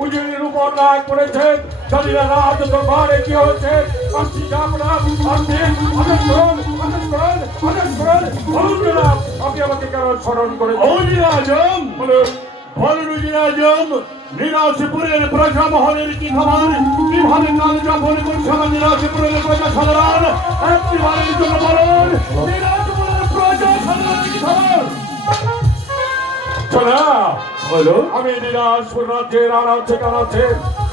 উজিরের উপর রাগ করেছেন জানিনা রাত দরবারে কি হচ্ছে আসছি আমরা আপনি আমাকে কেন স্মরণ করে নিরাজপুরের প্রজা মহলের কি খবর কিভাবে কাল যাপন করছে আমার নিরাজপুরের প্রজা সাধারণ একটিবারের জন্য বলুন নিরাজপুরের প্রজা সাধারণ কি খবর আমি নিরাজপুর রাজ্যের আনাচে কানাচে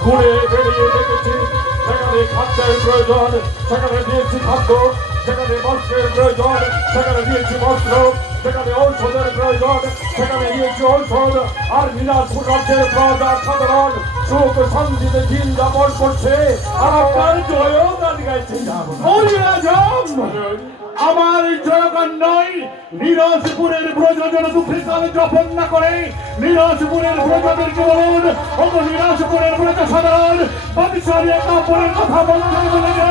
ঘুরে বেরিয়ে দেখেছি সেখানে খাদ্যের প্রয়োজন সেখানে দিয়েছি খাদ্য সেখানে বস্ত্রের প্রয়োজন সেখানে দিয়েছি বস্ত্র সেখানে ঔষধের প্রয়োজন সেখানে দিয়েছি ঔষধ আর নিরাজপুর রাজ্যের প্রজা সাধারণ সুখ শান্তিতে দিন যাপন করছে আর আপনার জয়ও গান গাইছে আমার জনগণ নয় নিরাজপুরের প্রজাজন দুঃখের কালে যাপন না করে নিরাজপুরের প্রজাদেরকে বলুন নিরাজপুরের প্রজা সাধারণ বাদিশালী কাপড়ের কথা বলতে বলে যে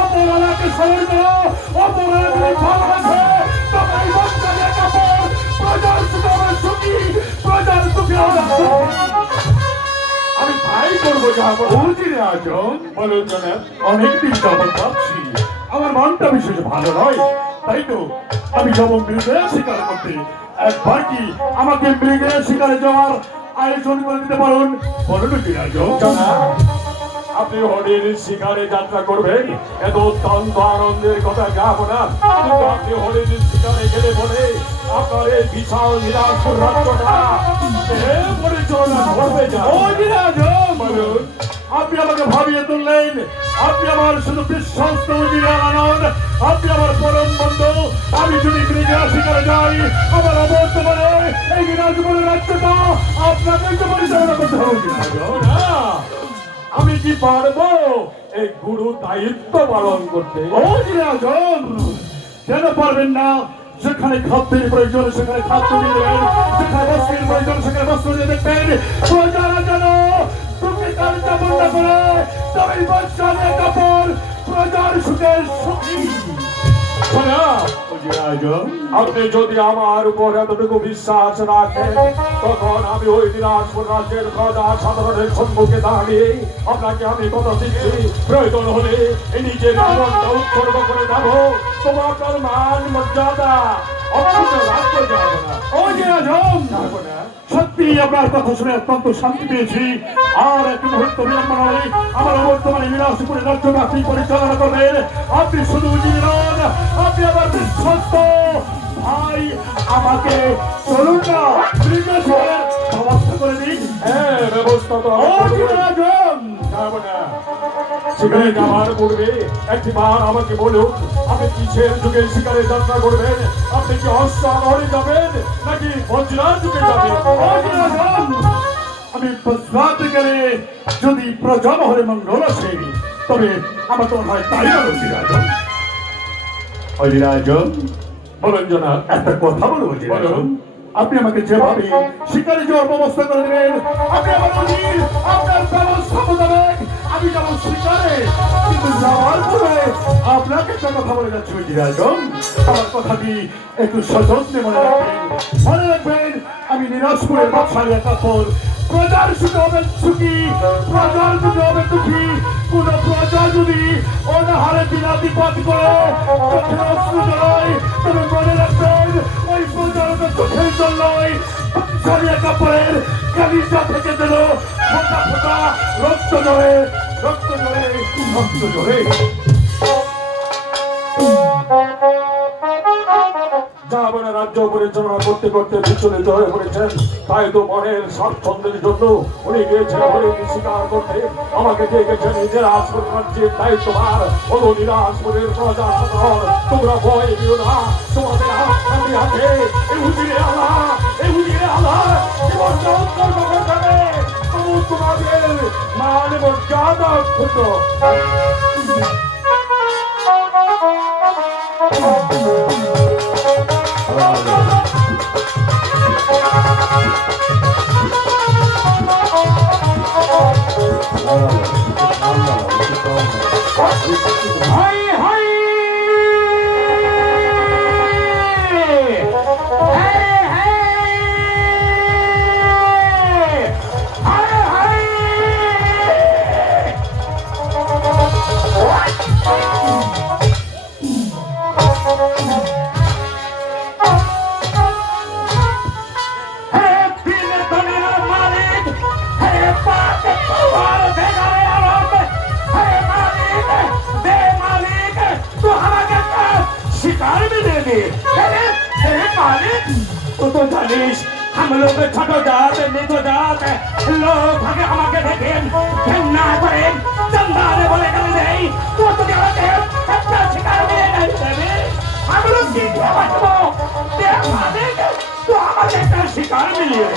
অপরাধকে স্মরণ করো অপরাধ ভালোবাসে তবে বাচ্চাদের কাপড় প্রজার সুখে সুখী প্রজার সুখে আমি তাই করবো যাবো বলুন অনেকদিন যাবত ভাবছি আমার মনটা বিশেষ ভালো নয় তাই তো আমি যাবো মৃগের শিকার করতে একবার কি আমাকে মৃগের শিকারে যাওয়ার আয়োজন করে দিতে পারুন বলুন আপনি হরিণ শিকারে যাত্রা করবেন এত অত্যন্ত আনন্দের কথা যাবো না কিন্তু আপনি হরিণ শিকারে গেলে বলে আপনার এই বিশাল নিরাজপুর রাজ্যটা পরিচালনা করবে বলুন আপনি আমাকে ভাবিয়ে তুললেন আপনি আমার শুধু বিশ্বস্ত আনন্দ আপনি আমার পরম বন্ধু আমি যদি মৃগের শিকারে যাই আমার অবর্তমানে এই নিরাজপুরের রাজ্যটা আপনাকে পরিচালনা করতে হবে আমি কি পারবো এই গুরু দায়িত্ব পালন করতে কেন পারবেন না যেখানে খাদ্যের প্রয়োজন সেখানে খাদ্য দিয়ে দেবেন যেখানে বস্ত্রের প্রয়োজন সেখানে বস্ত্র দিয়ে দেখবেন প্রজারা যেন তুমি কাল যাপন না করে তবে বস্ত্রের কাপড় প্রজার সুখের সুখী আপনি যদি আমার উপর এতটুকু বিশ্বাস রাখেন তখন আমি ওই নিরাজপুর রাজ্যের প্রজা সাধারণের সম্মুখে দাঁড়িয়ে আপনাকে আমি কথা দিচ্ছি প্রয়োজন হলে নিজের জীবনটা উৎসর্গ করে যাব তোমার মান মর্যাদা সত্যি আপনার কথা শুনে অত্যন্ত শান্তি পেয়েছি আর একটু মুহূর্ত বিলম্ব নয় আমার বর্তমানে নিরাজপুরের রাজ্যটা আপনি পরিচালনা করবেন আপনি শুধু জীবন আপনি আমার বিশ্বস্ত ভাই আমাকে চলুন না ব্যবস্থা করে দিন ব্যবস্থা তো শিকারে যাওয়ার পূর্বে একটিবার আমাকে বলুন আপনি কিসের যুগে শিকারে যাত্রা করবেন আপনি কি অশ্ব আরোহণে যাবেন নাকি বজ্রার যুগে যাবেন আমি বজ্রাতে গেলে যদি প্রজামহলে মঙ্গল আসে তবে আমার তো হয় তাই অজিরাজন বলুন জনা একটা কথা বলবো বলুন আপনি আমাকে যেভাবে শিকারে যাওয়ার ব্যবস্থা করে দেবেন আপনি আমার আপনার ব্যবস্থা মোতাবেক আমি যাবো শিকারে কিন্তু যাওয়ার পরে আপনাকে একটা কথা বলে যাচ্ছি অজিরাজন আমার কথাটি একটু সযত্নে মনে রাখবেন আমি নিরাজপুরের বাদশাহী কাপড় প্রজার সুখে হবে সুখী প্রজার সুখে হবে দুঃখী কোন প্রজা যদি অনাহারে দিনাতিপাত করে চোখে অশ্রু জড়ায় তবে মনে রাখবেন ওই প্রজার চোখের জল নয় বাদশাহী কাপড়ের কালিজা থেকে যেন ফোটা ফোটা রক্ত জড়ে রক্ত জড়ে রক্ত জড়ে জাহাবনা রাজ্য পরিচালনা করতে করতে বিচলিত হয়ে পড়েছেন তাই তো মনের স্বাচ্ছন্দ্যের জন্য উনি গিয়েছেন হরিণ শিকার করতে আমাকে দিয়ে গেছেন নিরাজপুর রাজ্যের দায়িত্বভার হলো নিরাজপুরের প্রজা সাধারণ তোমরা ভয় দিও না তোমাদের হাতে হাতে এহুদিরে আলা জীবনটা উত্তর করে যাবে তবু তোমাদের মান মর্যাদা ক্ষুণ্ণ হাই হাই নাকি? মালিক তো তো জানিস हम लोग ছোট জাত নিচু জাত লোক ভাগে আমাকে দেখেন ঘৃণা করেন চন্দারে বলে গালি দেয় তো যদি আমাকে একটা শিকার নিয়ে নাই দেবে हम लोग কি দিয়ে বাঁচবো দেখ মালিক তো আমাকে একটা শিকার মিলিয়ে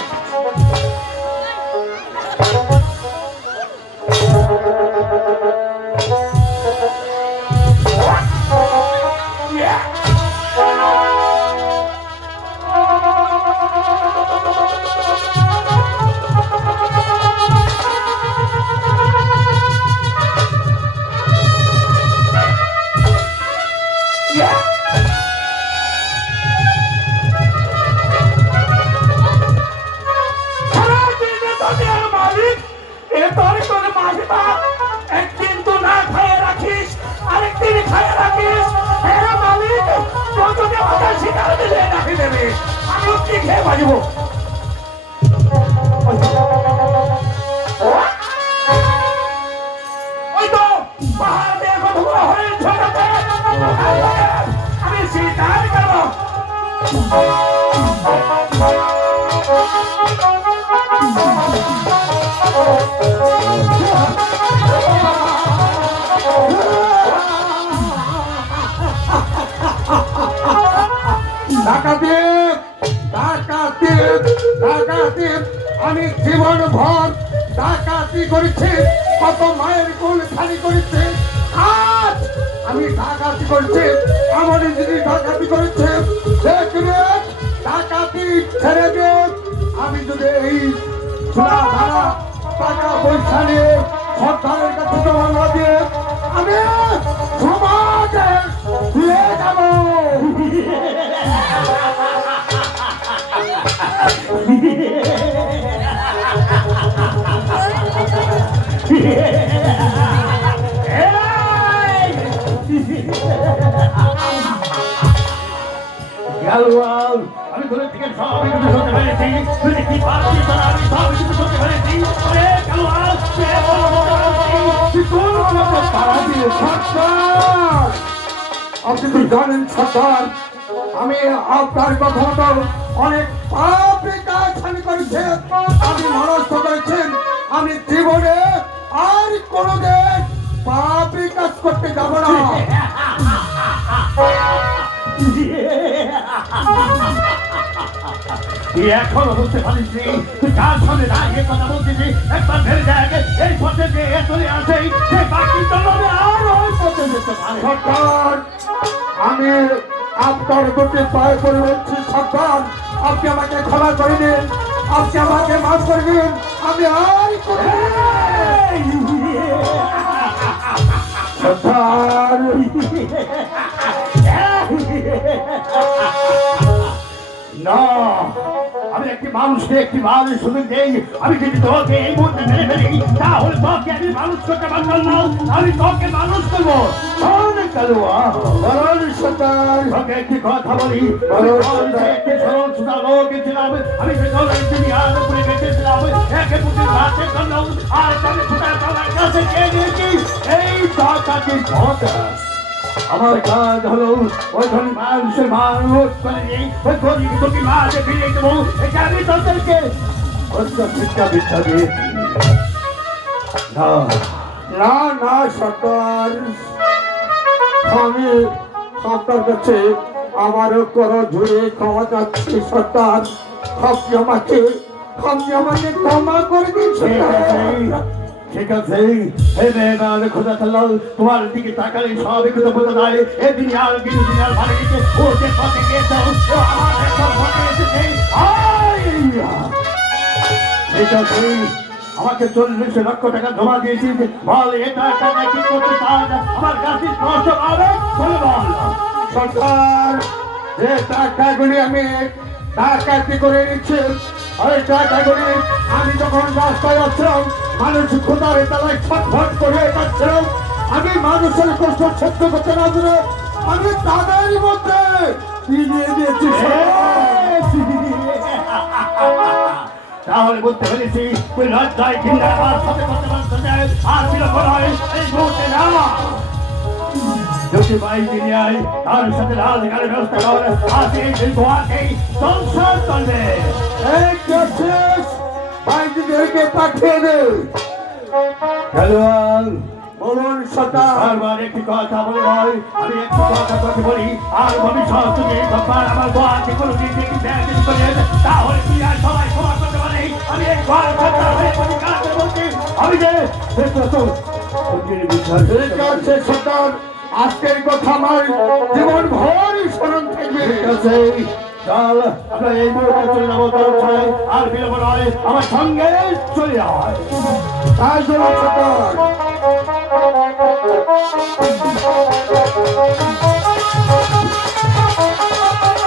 একদিন তো না খাইয়ে রাখিস আরেকদিন খাইয়ে রাখিস হ্যাঁ মালিক তোকে আমাদের শিকার দিলে রাখি দেবে আমি কি খেয়ে বাজবো ওই তো পাহাড় দিয়ে কতগুলো হরিণ ছোটাতে আমি শিকার করবো আমি জীবন ভর ডাকাতি করেছি কত মায়ের কোল খালি করেছে আজ আমি ডাকাতি করছি আমার যদি ডাকাতি করেছে ডাকাতি ছেড়ে দে আমি যদি এই সোনা ধারা টাকা পয়সা নিয়ে সরকারের কাছে জমা না দিয়ে আমি সমাজে ফিরে যাব আমি ধরে থেকে সব কিছু শুনতে পেরেছি তুই কি পারছিস না আমি সব কিছু শুনতে পেরেছি আরে কালুয়াল আপনি তো জানেন সরকার আমি আপনার কথা মতো অনেক পাপি কাজ আমি করেছি আমি নষ্ট করেছেন আমি জীবনে আর কোনোদিন পাপি কাজ করতে যাব না এখনো বুঝতে পারিস তুই কার সামনে দাঁড়িয়ে কথা বলছিস একবার ভেবে দেখ এই পথে যে চলে আসে সেই বাকি চলবে আর ওই পথে যেতে পারে সরকার আমি আপনার দুটি পায়ে পড়ে বলছি সরকার আপনি আমাকে ক্ষমা করে দিন আপনি আমাকে মাফ করে দিন আমি আর সরকার না আমি একটি মানুষকে একটি মানুষ শুধু দেই আমি যদি তোকে এই মুহূর্তে মেরে ফেলি তাহলে তোকে আমি মানুষ করতে পারতাম না আমি তোকে মানুষ করবো একটি কথা বলি একটি সরল সুদা লোক ছিলাম আমি দুনিয়ার উপরে গেছিলাম একে পুঁতির ভাতের জন্য আর তাকে ফুটার তালার কাছে কে দিয়েছি এই টাকাটির কথা আমার কাজ হলো ওই ধরনের মানুষের মানুষ করে নেই ওই গরিব তোকে মাঝে ফিরে দেবো এটা আমি তোদেরকে শিক্ষা দীক্ষা দিয়েছি না না না সরকার আমি আপনার কাছে আবারও করো ঝুড়ে ক্ষমা চাচ্ছি সরকার আপনি আমাকে ক্ষমা করে দিন ঠিক আছে হে মেহমান খোদা তাআলা তোমার দিকে তাকালে সব একটু বলতে দাঁড়ে এ দুনিয়ার দুনিয়ার ভালো গেছে ও যে পথে গেছে ও আমাদের সব পথে এসেছে ঠিক আছে আমাকে 40 লক্ষ টাকা জমা দিয়েছিস বল এটা টাকা কি করতে চান আমার কাছে স্পষ্ট হবে বলে বল সরকার যে টাকাগুলি আমি ডাকাতি করে নিচ্ছি ওই টাকাগুলি আমি যখন রাস্তায় আসছিলাম মানুষ খোদার তালায় ছটফট করে যাচ্ছিলাম আমি মানুষের কষ্ট সহ্য করতে না দিলে আমি তাদের মধ্যে ফিরিয়ে দিয়েছি তাহলে বলতে পেরেছি তুই লজ্জায় ঘৃণা আমার সাথে করতে পারছ আর বিরক্ত নয় এই মুহূর্তে না যদি বাইকে নিয়ে আয় তার সাথে রাজগাড়ির ব্যবস্থা কর আজ এই দিন গোয়াকেই সংসার চলবে বাইকদেরকে পাঠিয়ে দে খেলোয়াড় বলুন সরকার বারবার একটি কথা বলে নয় আমি একটি কথা তোকে বলি আর ভবিষ্যৎ যদি ব্যাপার আমার গোয়াকে কোনো দিন দেখি ব্যাংকে করে তাহলে তুই আর সবাই ক্ষমা করতে পারে আমি এক গোয়ার সরকার হয়ে প্রতিকার করে বলছি আমি যে ঠিক আছে সরকার আজকের কথা আমার জীবন ভর স্মরণ থাকবে চল আমরা এই মুহূর্তে চলে যাবো তোর ছায় আর বিলম্ব নয় আমার সঙ্গে চলে আয় তাই জন্য সরকার